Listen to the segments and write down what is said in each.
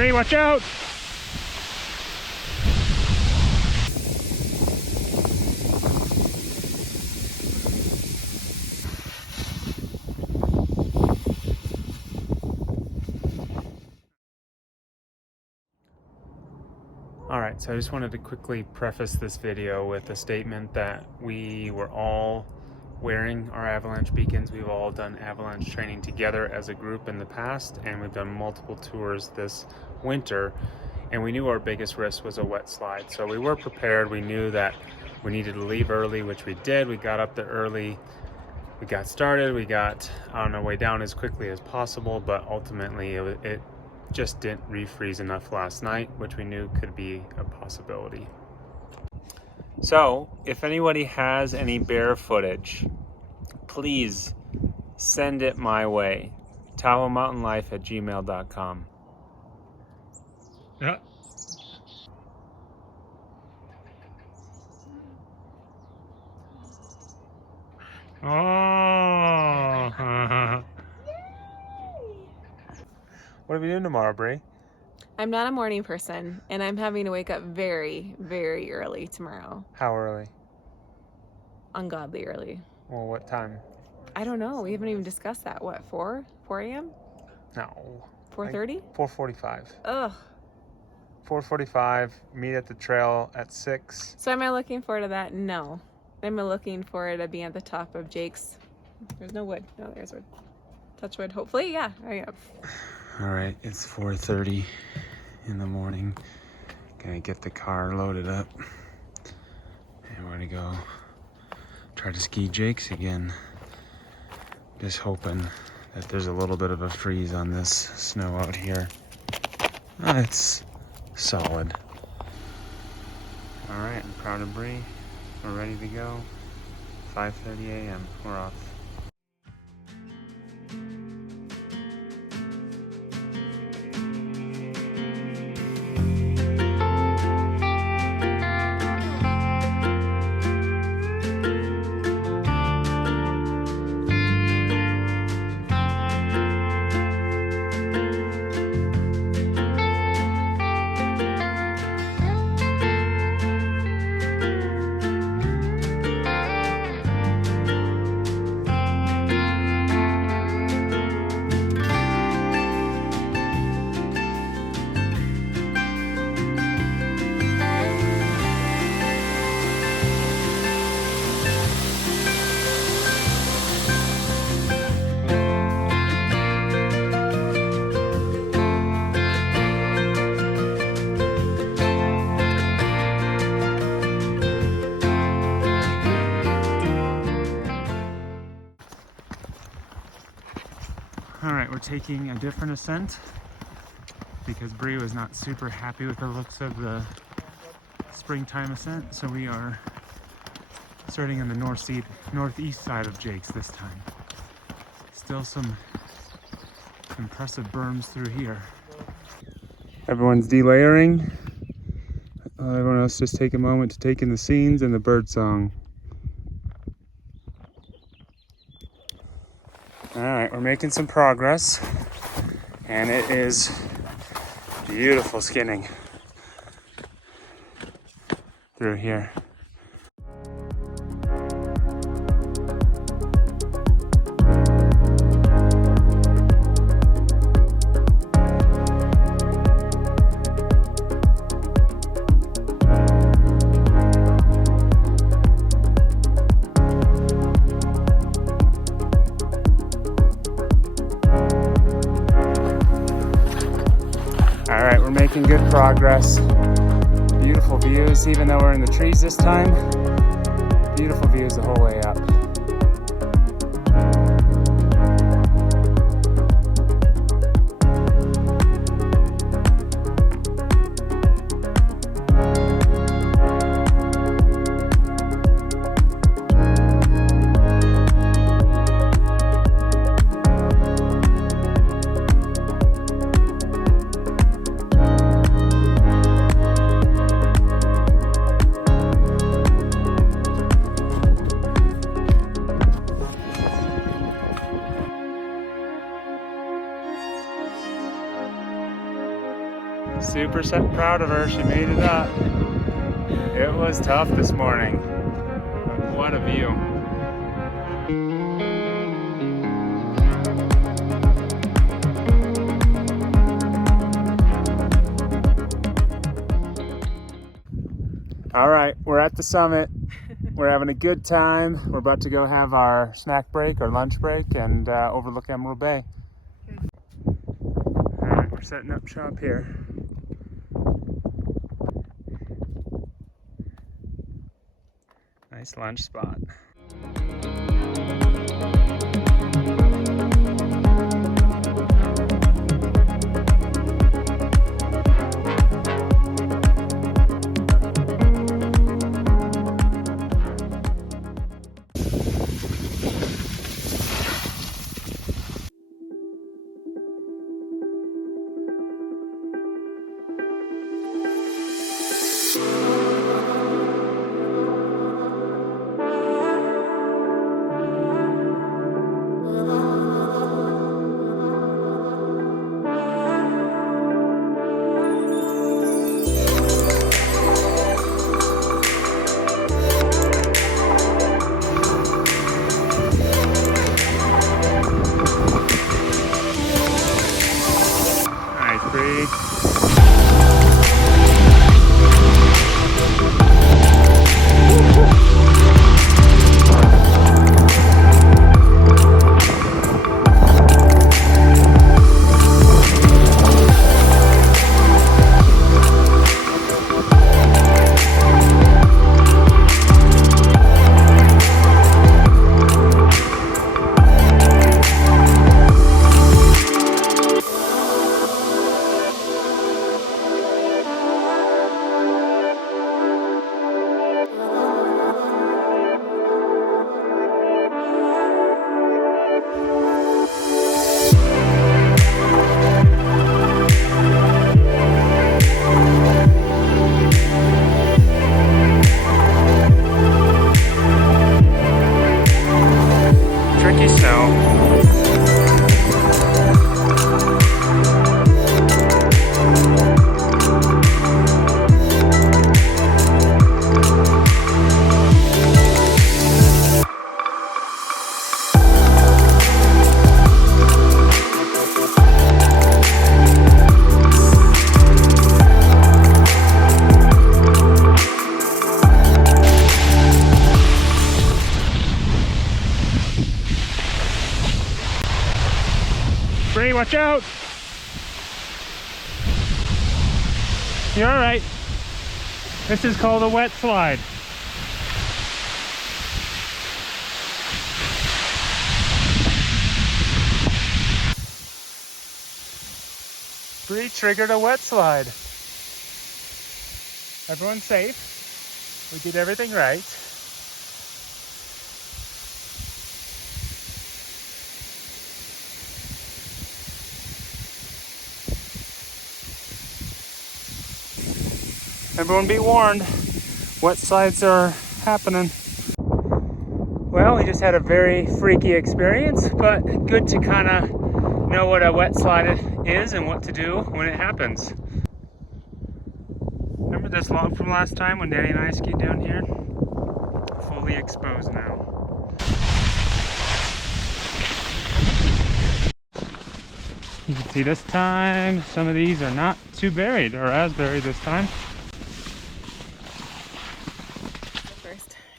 Bree, watch out! Alright, so I just wanted to quickly preface this video with a statement that we were all wearing our avalanche beacons. We've all done avalanche training together as a group in the past, and we've done multiple tours this winter, and we knew our biggest risk was a wet slide. So we were prepared. We knew that we needed to leave early, which we did. We got up there early. We got started. We got on our way down as quickly as possible, but ultimately it just didn't refreeze enough last night, which we knew could be a possibility. So if anybody has any bear footage, please send it my way. TahoeMountainLife@gmail.com. Yeah. Oh. What are we doing tomorrow, Brie? I'm not a morning person, and I'm having to wake up very, very early tomorrow. How early? Ungodly early. Well, what time? I don't know. We haven't even discussed that. What, 4 a.m.? No. 4:30? 4:45. Ugh. 4:45, meet at the trail at 6. So am I looking forward to that? No. I'm looking forward to being at the top of Jake's. There's no wood. No, there's wood. Touch wood. Hopefully, yeah. I am. All right, it's 4:30 in the morning. Gonna get the car loaded up, and we're gonna go try to ski Jake's again. Just hoping that there's a little bit of a freeze on this snow out here. It's solid. All right, I'm proud of Bree. We're ready to go. 5:30 a.m. We're off. All right, we're taking a different ascent because Bree was not super happy with the looks of the springtime ascent. So we are starting on the northeast side of Jake's this time. Still some impressive berms through here. Everyone's delayering. Everyone else just take a moment to take in the scenes and the bird song. All right, we're making some progress, and it is beautiful skinning through here. Making good progress. Beautiful views, even though we're in the trees this time. Beautiful views the whole way up. super proud of her. She made it up. It was tough this morning. But what a view. All right, we're at the summit. We're having a good time. We're about to go have our snack break, our lunch break, and overlook Emerald Bay. All right, we're setting up shop here. Nice lunch spot. Bree, watch out! You're all right. This is called a wet slide. Bree triggered a wet slide. Everyone's safe. We did everything right. Everyone be warned, wet slides are happening. Well, we just had a very freaky experience, but good to kind of know what a wet slide is and what to do when it happens. Remember this log from last time when Danny and I skied down here? Fully exposed now. You can see this time, some of these are not too buried, or as buried this time.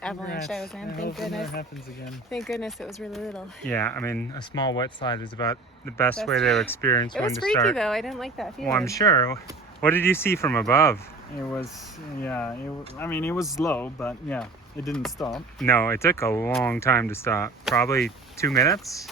Avalanche I was in. Thank goodness. Happens again. Thank goodness it was really little. Yeah, I mean, a small wet slide is about the best way to experience when to start. It was freaky though. I didn't like that feeling. Well, I'm sure. What did you see from above? It was, yeah, I mean, it was slow, but yeah, it didn't stop. No, it took a long time to stop. Probably 2 minutes.